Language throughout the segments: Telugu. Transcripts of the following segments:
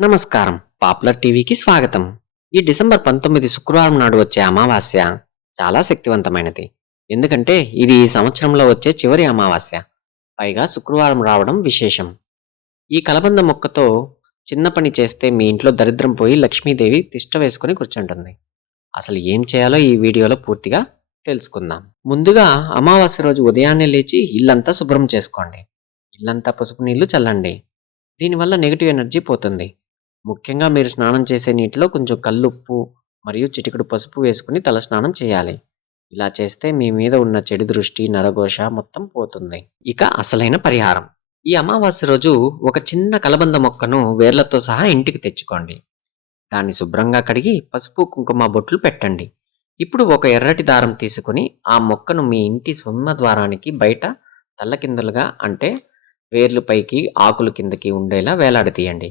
నమస్కారం. పాపులర్ టీవీకి స్వాగతం. ఈ డిసెంబర్ 19 శుక్రవారం నాడు వచ్చే అమావాస్య చాలా శక్తివంతమైనది. ఎందుకంటే ఇది ఈ సంవత్సరంలో వచ్చే చివరి అమావాస్య. పైగా శుక్రవారం రావడం విశేషం. ఈ కలబంద మొక్కతో చిన్న పని చేస్తే మీ ఇంట్లో దరిద్రం పోయి లక్ష్మీదేవి తిష్ట వేసుకొని కూర్చుంటుంది. అసలు ఏం చేయాలో ఈ వీడియోలో పూర్తిగా తెలుసుకుందాం. ముందుగా అమావాస్య రోజు ఉదయాన్నే లేచి ఇల్లంతా శుభ్రం చేసుకోండి. ఇల్లంతా పసుపు నీళ్లు చల్లండి. దీనివల్ల నెగెటివ్ ఎనర్జీ పోతుంది. ముఖ్యంగా మీరు స్నానం చేసే నీటిలో కొంచెం కల్లుప్పు మరియు చిటికెడు పసుపు వేసుకుని తలస్నానం చేయాలి. ఇలా చేస్తే మీ మీద ఉన్న చెడు దృష్టి, నరఘోష మొత్తం పోతుంది. ఇక అసలైన పరిహారం. ఈ అమావాస్య రోజు ఒక చిన్న కలబంద మొక్కను వేర్లతో సహా ఇంటికి తెచ్చుకోండి. దాన్ని శుభ్రంగా కడిగి పసుపు, కుంకుమ బొట్లు పెట్టండి. ఇప్పుడు ఒక ఎర్రటి దారం తీసుకుని ఆ మొక్కను మీ ఇంటి సింహద్వారానికి బయట తల్లకిందులుగా అంటే వేర్లు పైకి ఆకులు కిందకి ఉండేలా వేలాడదీయండి.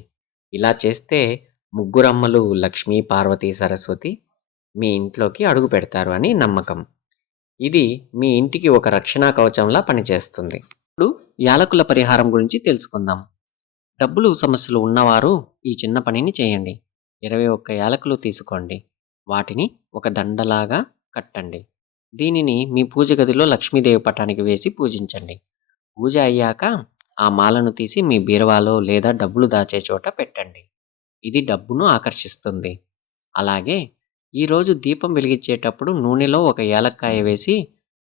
ఇలా చేస్తే ముగ్గురమ్మలు లక్ష్మీ, పార్వతీ, సరస్వతి మీ ఇంట్లోకి అడుగు పెడతారు అని నమ్మకం. ఇది మీ ఇంటికి ఒక రక్షణా కవచంలా పనిచేస్తుంది. ఇప్పుడు యాలకుల పరిహారం గురించి తెలుసుకుందాం. డబ్బులు సమస్యలు ఉన్నవారు ఈ చిన్న పనిని చేయండి. 21 యాలకులు తీసుకోండి. వాటిని ఒక దండలాగా కట్టండి. దీనిని మీ పూజ గదిలో లక్ష్మీదేవి పటానికి వేసి పూజించండి. పూజ అయ్యాక ఆ మాలను తీసి మీ బీరువాలో లేదా డబ్బులు దాచే చోట పెట్టండి. ఇది డబ్బును ఆకర్షిస్తుంది. అలాగే ఈరోజు దీపం వెలిగించేటప్పుడు నూనెలో ఒక యాలక్కాయ వేసి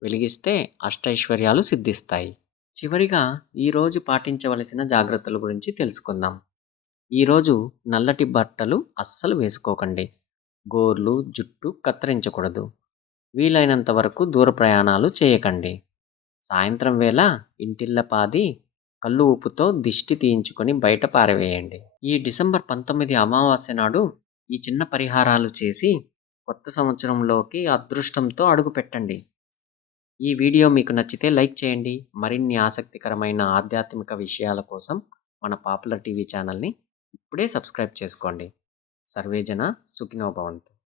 వెలిగిస్తే అష్టైశ్వర్యాలు సిద్ధిస్తాయి. చివరిగా ఈరోజు పాటించవలసిన జాగ్రత్తల గురించి తెలుసుకుందాం. ఈరోజు నల్లటి బట్టలు అస్సలు వేసుకోకండి. గోర్లు, జుట్టు కత్తిరించకూడదు. వీలైనంత వరకు దూర ప్రయాణాలు చేయకండి. సాయంత్రం వేళ ఇంటిల్లపాది కళ్ళు ఉప్పుతో దిష్టి తీయించుకొని బయట పారవేయండి. ఈ డిసెంబర్ 19 అమావాస్య నాడు ఈ చిన్న పరిహారాలు చేసి కొత్త సంవత్సరంలోకి అదృష్టంతో అడుగుపెట్టండి. ఈ వీడియో మీకు నచ్చితే లైక్ చేయండి. మరిన్ని ఆసక్తికరమైన ఆధ్యాత్మిక విషయాల కోసం మన పాపులర్ టీవీ ఛానల్ని ఇప్పుడే సబ్స్క్రైబ్ చేసుకోండి. సర్వేజన సుఖినో భవంతు.